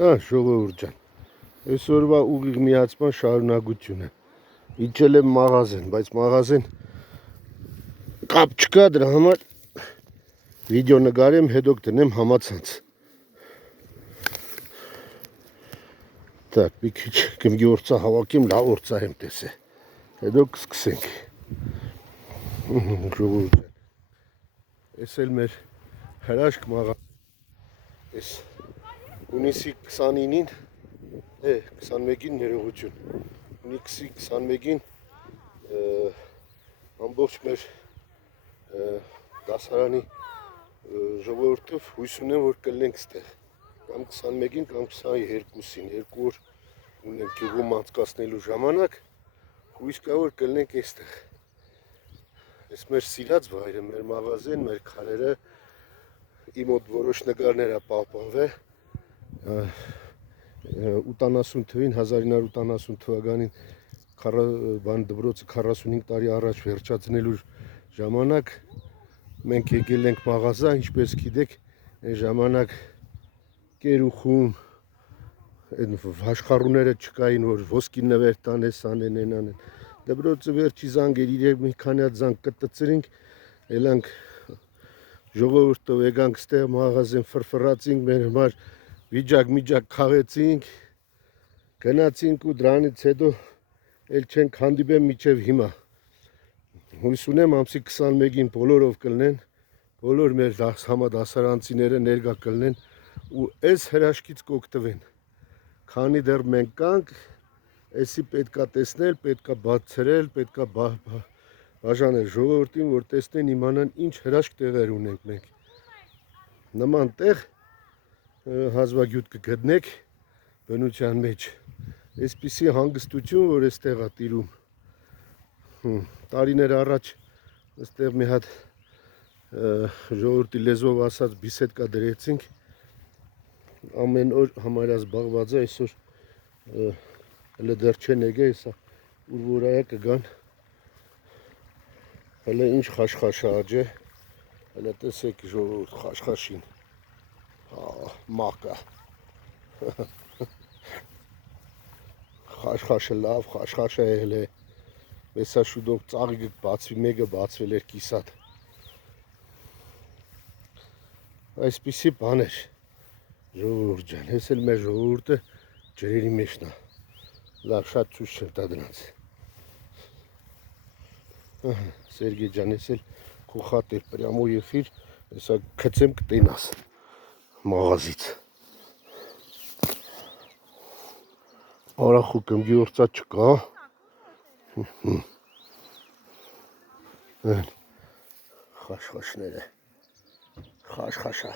Ժողովուրդ ջան, այսօրվա ուղիղ միացման շարունակությունը։ Իջել եմ մաղազեն, բայց մաղազեն կապ չկա, դրա համար վիդեո նկարեմ, հետո կդնեմ համացանց։ Так, մի քիչ գմգի օրծա հավաքեմ, լավ օրծա եմ տեսել։ Հետո կսկսենք։ Ժողովուրդ ջան, այս էլ մեր հրաշք մաղազեն։ Այս Ունիսի 29-ին, 21-ին ներողություն, Ունիսի 21-ին ամբողջ մեր դասարանի ժողովուրդով հույս ունեմ, որ կլինենք ստեղ, կամ 21-ին, կամ 22-ին, 2 օր ունենք գյուղում անցկացնելու ժամանակ, հույս կա, որ կլինենք այստեղ։ Այս մեր սիրած վայրը, մեր մաղազեն, մեր քարերը, իմ մոտ որոշ նկարներ է պահպանվել 80 թվին, 1980 թվականին դպրոցը 45 տարի առաջ վերջացնելու ժամանակ մենք եկել ենք մաղազա, ինչպես գիտեք, այն ժամանակ կերուխում աշխարհուները չկային, որ ոսկի նվեր տանես անեն, են անեն։ Դպրոցը վերջի զանգեր, իրենք մի քանի հատ զանգ կտցրինք, ելանք ժողովուրդով եկանք ստեղ մաղազեն ֆրֆրացինք, մեր համար վիճակ քաղեցինք, գնացինք ու դրանից հետո էլ չենք հանդիպել մինչև հիմա։ Հույս ունեմ ամսի 21-ին բոլորով կլինեն, բոլոր մեր համադասարանցիները ներկա կլինեն ու այս հրաշքից կօգտվեն։ Քանի դեռ մենք կանք, էսի պետքա տեսնել, պետքա բացրել, պետքա բաժանել ժողովրդին, որ տեսնեն, իմանան ինչ հրաշք տեղեր ունենք մենք։ Նման տեղ հազվագյուտ կգտնեք բնության մեջ։ Այսպիսի հանգստություն, որ այստեղ է տիրում։ Տարիներ առաջ այստեղ մի հատ ժողովրդի լեզվով ասած բիսեդկա դրեցինք, ամեն օր համարյա զբաղված է, այսօր հələ դեռ չեն եկել, հեսա ուր որ այա կգան, հələ ինչ խաշխաշ աջ է, հələ տեսեք ժողովուրդ խաշխաշին, մակա, խաշխաշը լավ, խաշխաշը հələ, հեսա շուտով ծաղիկը բացվի, մեկը բացվել էր կիսատ, այսպիսի բան էր, ժողովուրդ ջան, ես էլ մեր ժողովուրդը ջրերի մեջն է, լավ շատ ցույց չեմ տա դրանց։ Սերգեյ ջան, ես էլ քո խատեր պրյամո եփիր, հեսա գցեմ կտենաս մաղազից։ Արախու կմգի օրծա չկա։ Խաշխաշները, խաշխաշա։